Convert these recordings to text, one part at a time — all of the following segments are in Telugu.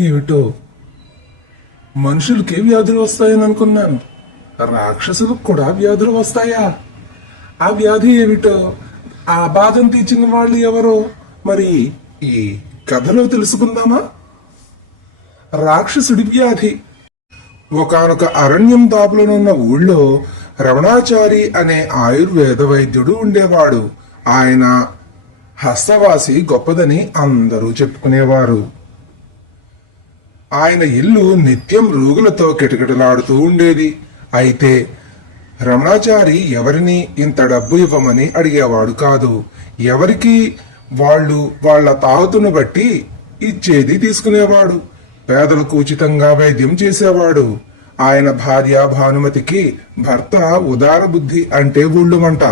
ఏమిటో మనుషులకి వ్యాధులు వస్తాయని అనుకున్నాను. రాక్షసులకు కూడా వ్యాధులు వస్తాయా? ఆ వ్యాధి ఏమిటో, ఆ బాధను తీర్చిన వాళ్ళు ఎవరో మరి ఈ కథలో తెలుసుకుందామా? రాక్షసుడి వ్యాధి. ఒకానొక అరణ్యం దాపులనున్న ఊళ్ళో రమణాచారి అనే ఆయుర్వేద వైద్యుడు ఉండేవాడు. ఆయన హస్తవాసి గొప్పదని అందరూ చెప్పుకునేవారు. ఆయన ఇల్లు నిత్యం రోగులతో కిటకిటలాడుతూ ఉండేది. అయితే రమణాచారి ఎవరిని ఇంత డబ్బు ఇవ్వమని అడిగేవాడు కాదు. ఎవరికి వాళ్ళు వాళ్ళ తాహతును బట్టి ఇచ్చేది తీసుకునేవాడు. పేదలకు ఉచితంగా వైద్యం చేసేవాడు. ఆయన భార్య భానుమతికి భర్త ఉదార బుద్ధి అంటే ఊళ్ళుమంట.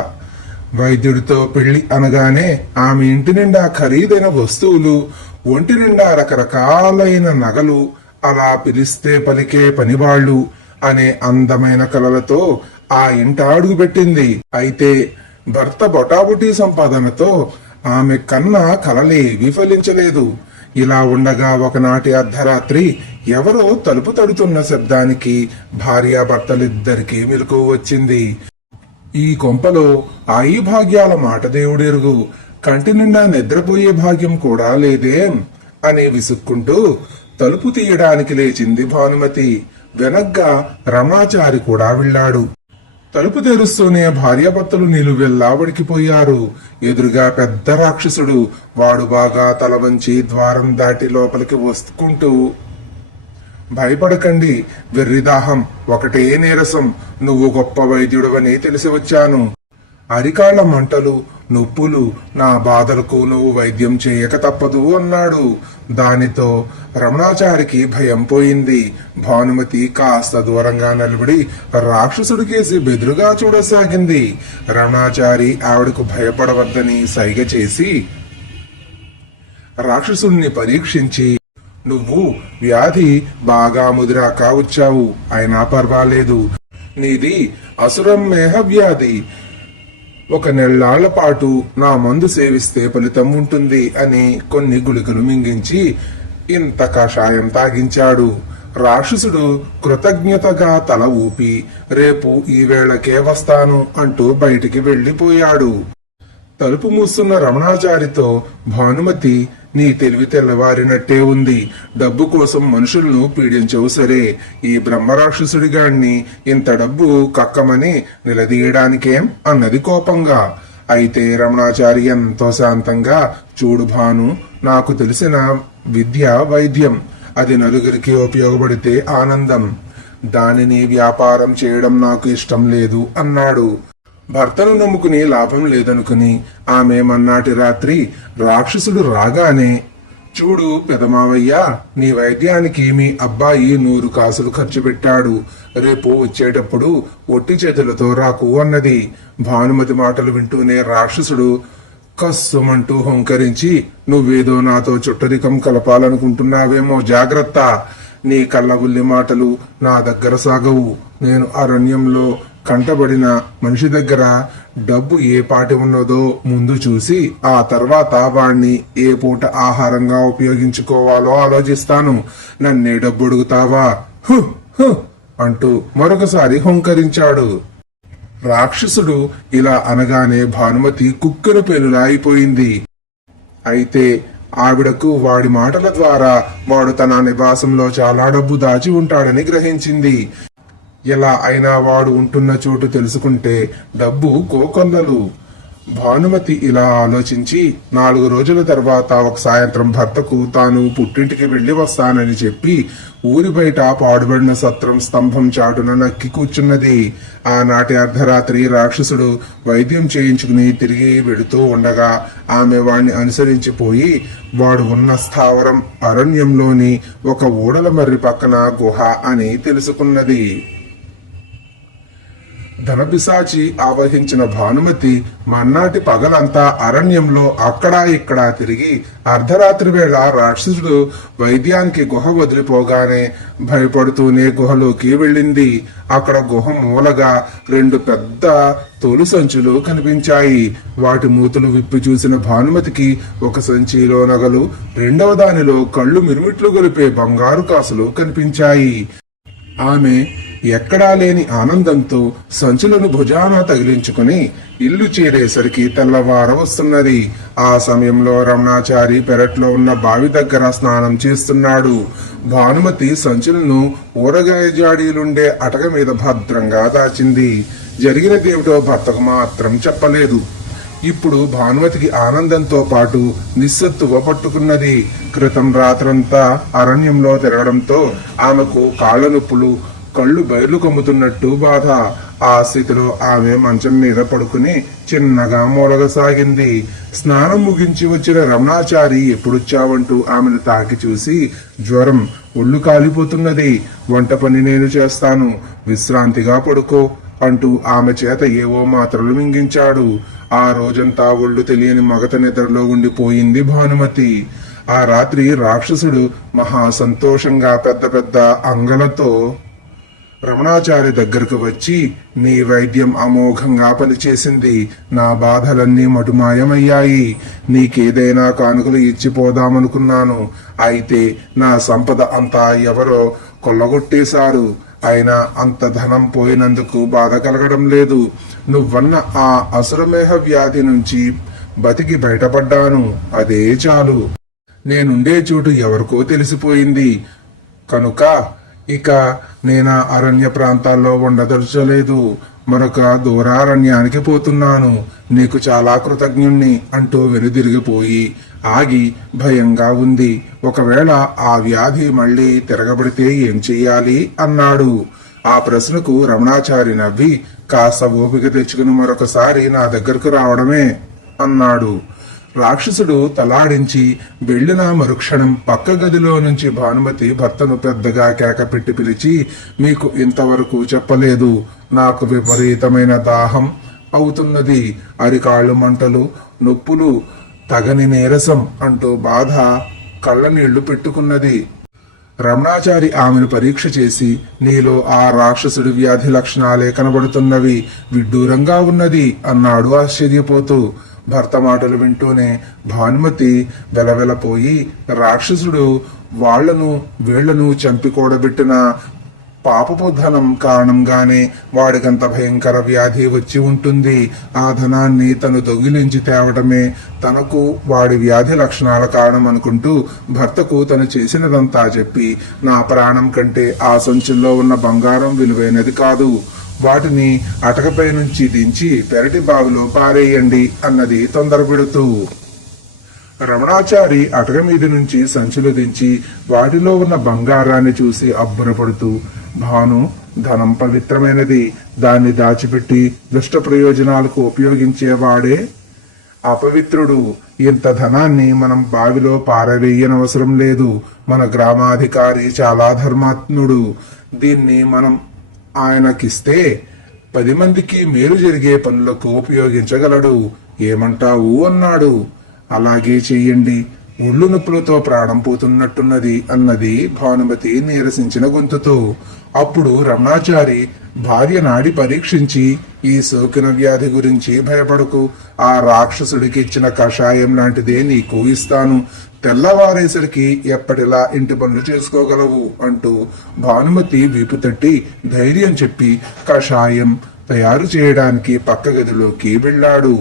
వైద్యుడితో పెళ్లి అనగానే ఆమె ఇంటి నిండా ఖరీదైన వస్తువులు, ఒంటి నిండా రకరకాలైన నగలు, అలా పిలిస్తే పలికే పనివాళ్లు అనే అందమైన కలలతో ఆ ఇంట అడుగుపెట్టింది. అయితే భర్త బొటాబుటీ సంపాదనతో ఆమె కన్నా కలలేవీ ఫలించలేదు. ఇలా ఉండగా ఒకనాటి అర్ధరాత్రి ఎవరో తలుపు తడుతున్న శబ్దానికి భార్యాభర్తలిద్దరికీ మెలకువ వచ్చింది. ఈ కొంపలో ఆయి భాగ్యాల మాట దేవుడెరుగు, కంటి నిండా నిద్రపోయే భాగ్యం కూడా లేదేం అని విసుక్కుంటూ తలుపు తీయడానికి లేచింది భానుమతి. వెనగ్గా రమణాచారి కూడా వెళ్ళాడు. తలుపు తెరుస్తూనే భార్యాభర్తలు నిలువెల్లా వణికిపోయారు. ఎదురుగా పెద్ద రాక్షసుడు. వాడు బాగా తల వంచి ద్వారం దాటి లోపలికి వస్తుకుంటూ, భయపడకండి, వెర్రిదాహం, ఒకటే నీరసం, నువ్వు గొప్ప వైద్యుడవని తెలిసి వచ్చాను. అరికాళ్ల మంటలు, నొప్పులు, నా బాధలకు నువ్వు వైద్యం చేయక తప్పదు అన్నాడు. దానితో రమణాచారికి భయం పోయింది. భానుమతి కాస్త దూరంగా నిలబడి రాక్షసుడికేసి బెదురుగా చూడసాగింది. రమణాచారి ఆవిడకు భయపడవద్దని సైగ చేసి రాక్షసుడిని పరీక్షించి, నువ్వు వ్యాధి బాగా ముదిరాక వచ్చావు, అయినా పర్వాలేదు, నీది అసురమేహ వ్యాధి, ఒక నెల్లాళ్ల పాటు నా మందు సేవిస్తే ఫలితం ఉంటుంది అని కొన్ని గుళికలు మింగించి ఇంత కషాయం తాగించాడు. రాక్షసుడు కృతజ్ఞతగా తల ఊపి రేపు ఈ వేళకే వస్తాను అంటూ బయటికి వెళ్లిపోయాడు. తలుపు మూస్తున్న రమణాచారితో భానుమతి, నీ తెలివి తెల్లవారినట్టే ఉంది. డబ్బు కోసం మనుషులను పీడించవు సరే, ఈ బ్రహ్మరాక్షసుడిగాన్ని ఇంత డబ్బు కక్కమని నిలదీయడానికేం అన్నది కోపంగా. అయితే రమణాచారి ఎంతో శాంతంగా, చూడు భాను, నాకు తెలిసిన విద్య వైద్యం, అది నలుగురికి ఉపయోగపడితే ఆనందం, దానిని వ్యాపారం చేయడం నాకు ఇష్టం లేదు అన్నాడు. భర్తను నమ్ముకుని లాభం లేదనుకుని ఆమె మన్నాటి రాత్రి రాక్షసుడు రాగానే, చూడు పెదమావయ్య, నీ వైద్యానికి మీ అబ్బాయి 100 కాసులు ఖర్చు పెట్టాడు, రేపు వచ్చేటప్పుడు ఒట్టి చేతులతో రాకు అన్నది. భానుమతి మాటలు వింటూనే రాక్షసుడు కస్సుమంటూ హుంకరించి, నువ్వేదో నాతో చుట్టరికం కలపాలనుకుంటున్నావేమో, జాగ్రత్త, నీ కళ్ళబుల్లి మాటలు నా దగ్గర సాగవు. నేను అరణ్యంలో కంటబడిన మనిషి దగ్గర డబ్బు ఏ పాటి ఉన్నదో ముందు చూసి ఆ తర్వాత వాణ్ణి ఏ పూట ఆహారంగా ఉపయోగించుకోవాలో ఆలోచిస్తాను. నన్నే డబ్బు అడుగుతావా? హు హు అంటూ మరొకసారి హుంకరించాడు. రాక్షసుడు ఇలా అనగానే భానుమతి కుక్కను పేలులా అయిపోయింది. అయితే ఆవిడకు వాడి మాటల ద్వారా వాడు తన నివాసంలో చాలా డబ్బు దాచి ఉంటాడని గ్రహించింది. ఎలా అయినా వాడు ఉంటున్న చోటు తెలుసుకుంటే డబ్బు కోకొల్లలు. భానుమతి ఇలా ఆలోచించి 4 రోజుల తర్వాత ఒక సాయంత్రం భర్తకు తాను పుట్టింటికి వెళ్లి వస్తానని చెప్పి ఊరి బయట పాడుబడిన సత్రం స్తంభం చాటున నక్కి కూర్చున్నది. ఆనాటి అర్ధరాత్రి రాక్షసుడు వైద్యం చేయించుకుని తిరిగి వెడుతూ ఉండగా ఆమె వాణ్ణి అనుసరించిపోయి వాడు ఉన్న స్థావరం అరణ్యంలోని ఒక ఊడల మర్రి పక్కన గుహ అని తెలుసుకున్నది. ధనపిశాచి ఆవహించిన భానుమతి మర్నాటి పగలంతా అరణ్యంలో అక్కడా ఇక్కడా తిరిగి అర్ధరాత్రి వేళ రాక్షసుడు వైద్యానికి గుహ వదిలిపోగానే భయపడుతూనే గుహలోకి వెళ్ళింది. అక్కడ గుహ మూలగా 2 పెద్ద తోలు సంచులు కనిపించాయి. వాటి మూతులు విప్పి చూసిన భానుమతికి ఒక సంచిలో నగలు, రెండవ దానిలో కళ్ళు మిరుమిట్లు గొలిపే బంగారు కాసులు కనిపించాయి. ఆమె ఎక్కడా లేని ఆనందంతో సంచులను భుజాన తగిలించుకుని ఇల్లు చేరేసరికి తెల్లవార వస్తున్నది. ఆ సమయంలో రమణాచారి పెరట్లో ఉన్న బావి దగ్గర స్నానం చేస్తున్నాడు. భానుమతి సంచులను ఊరగాయ జాడీలుండే అటక మీద భద్రంగా దాచింది. జరిగినదేమిటో భర్తకు మాత్రం చెప్పలేదు. ఇప్పుడు భానుమతికి ఆనందంతో పాటు నిస్సత్తువ పట్టుకున్నది. క్రితం రాత్రంతా అరణ్యంలో తిరగడంతో ఆమెకు కాళ్ల నొప్పులు, కళ్ళు బయలు కమ్ముతున్నట్టు బాధ. ఆ స్థితిలో ఆమె మంచం మీద పడుకుని చిన్నగా మూలగసాగింది. స్నానం ముగించి వచ్చిన రమణాచారి ఎప్పుడొచ్చావంటూ ఆమెను తాకి చూసి, జ్వరం, ఒళ్ళు కాలిపోతున్నది, వంట పని నేను చేస్తాను, విశ్రాంతిగా పడుకో అంటూ ఆమె చేత ఏవో మాత్రలు మింగించాడు. ఆ రోజంతా ఒళ్ళు తెలియని మగత నిద్రలో ఉండిపోయింది భానుమతి. ఆ రాత్రి రాక్షసుడు మహా సంతోషంగా పెద్ద పెద్ద అంగలతో రమణాచారి దగ్గరకు వచ్చి, నీ వైద్యం అమోఘంగా పనిచేసింది, నా బాధలన్నీ మటుమాయమయ్యాయి, నీకేదైనా కానుకలు ఇచ్చిపోదామనుకున్నాను, అయితే నా సంపద అంతా ఎవరో కొల్లగొట్టేశారు, అయినా అంత ధనం పోయినందుకు బాధ కలగడం లేదు, నువ్వన్న ఆ అసురమేహ వ్యాధి నుంచి బతికి బయటపడ్డాను, అదే చాలు, నేనుండే చోటు ఎవరికో తెలిసిపోయింది కనుక ఇక నేనా అరణ్య ప్రాంతాల్లో ఉండదలుచలేదు, మరొక దూరారణ్యానికి పోతున్నాను, నీకు చాలా కృతజ్ఞుణ్ణి అంటూ వెనుదిరిగిపోయి ఆగి భయంగా ఉంది. ఒకవేళ ఆ వ్యాధి మళ్ళీ తిరగబడితే ఏం చెయ్యాలి అన్నాడు. ఆ ప్రశ్నకు రమణాచారి నవ్వి, కాస్త ఓపిక తెచ్చుకుని మరొకసారి నా దగ్గరకు రావడమే అన్నాడు. రాక్షసుడు తలాడించి వెళ్లిన మరుక్షణం పక్క గదిలో నుంచి భానుమతి భర్తను పెద్దగా కేకపెట్టి పిలిచి, మీకు ఇంతవరకు చెప్పలేదు, నాకు విపరీతమైన దాహం అవుతున్నది, అరికాళ్ళు మంటలు, నొప్పులు, తగని నీరసం అంటూ బాధ కళ్ళనీళ్లు పెట్టుకున్నది. రమణాచారి ఆమెను పరీక్ష చేసి, నీలో ఆ రాక్షసుడి వ్యాధి లక్షణాలే కనబడుతున్నవి, విడ్డూరంగా ఉన్నది అన్నాడు ఆశ్చర్యపోతూ. భర్త మాటలు వింటూనే భానుమతి వెలవెలపోయి, రాక్షసుడు వాళ్లను వీళ్లను చంపి కూడబెట్టిన పాపపు ధనం కారణంగానే వాడికంత భయంకర వ్యాధి వచ్చి ఉంటుంది, ఆ ధనాన్ని తను దొంగిలించి తేవటమే తనకు వాడి వ్యాధి లక్షణాల కారణం అనుకుంటూ భర్తకు తను చేసినదంతా చెప్పి, నా ప్రాణం కంటే ఆ సంచుల్లో ఉన్న బంగారం విలువైనది కాదు, వాటిని అటకపై నుంచి దించి పెరటి బావిలో పారేయండి అన్నది తొందరపెడుతూ. రమణాచారి అటక మీద నుంచి సంచులు దించి వాటిలో ఉన్న బంగారాన్ని చూసి అబ్బురపడుతూ, భాను, ధనం పవిత్రమైనది, దాన్ని దాచిపెట్టి దుష్ట ప్రయోజనాలకు ఉపయోగించేవాడే అపవిత్రుడు, ఇంత ధనాన్ని మనం బావిలో పారవేయనవసరం లేదు, మన గ్రామాధికారి చాలా ధర్మాత్ముడు, దీన్ని మనం ఆయనకిస్తే 10 మందికి మేలు జరిగే పనులకు ఉపయోగించగలడు, ఏమంటావు అన్నాడు. అలాగే చెయ్యండి, ఒళ్ళు నొప్పులతో ప్రాణం పోతున్నట్టున్నది అన్నది భానుమతి నీరసించిన గొంతుతో. అప్పుడు రమణాచారి భార్య నాడి పరీక్షించి, ఈ సోకిన వ్యాధి గురించి భయపడకు, ఆ రాక్షసుడికి ఇచ్చిన కషాయం లాంటిదే నీకు ఇస్తాను, తెల్లవారేసరికి ఎప్పటిలా ఇంటి పనులు చేసుకోగలవు అంటూ భానుమతి వీపు తట్టి ధైర్యం చెప్పి కషాయం తయారు చేయడానికి పక్క గదిలోకి వెళ్ళాడు.